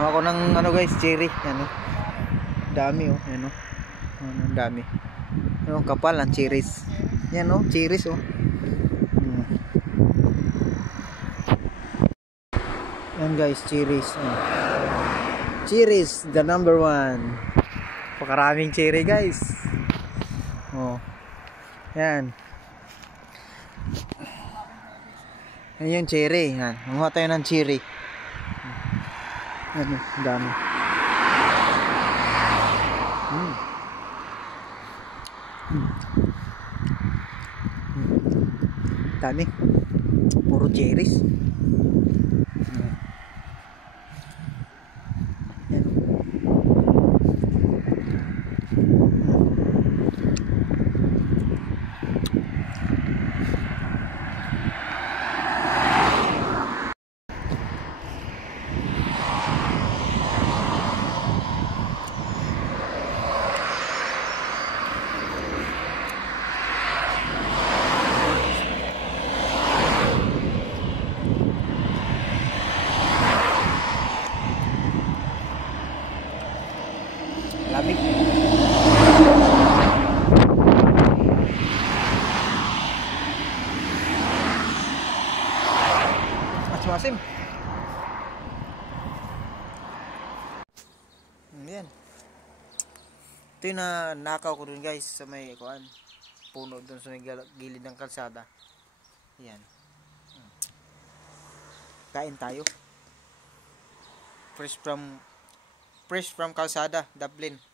Ako ng ano guys, cherry. Yan oh. Dami oh. Yan oh. Ano, dami. Yung kapal ang cherries. Yan oh, cherries oh. Yan guys, cherries. Oh. Cherries, the number one. Pakaraming cherry guys. Oh. Yan. Yan yung cherry. Yan. Manguha tayo ng cherry. Yan oh, dami. Dami. Puro cherries. Lamig. Masim. Yan. Ito yung nakaw ko dun guys sa may kuan. Puno dun sa may gilid ng kalsada. Yan. Kain tayo. Fresh from kalsada, Dublin.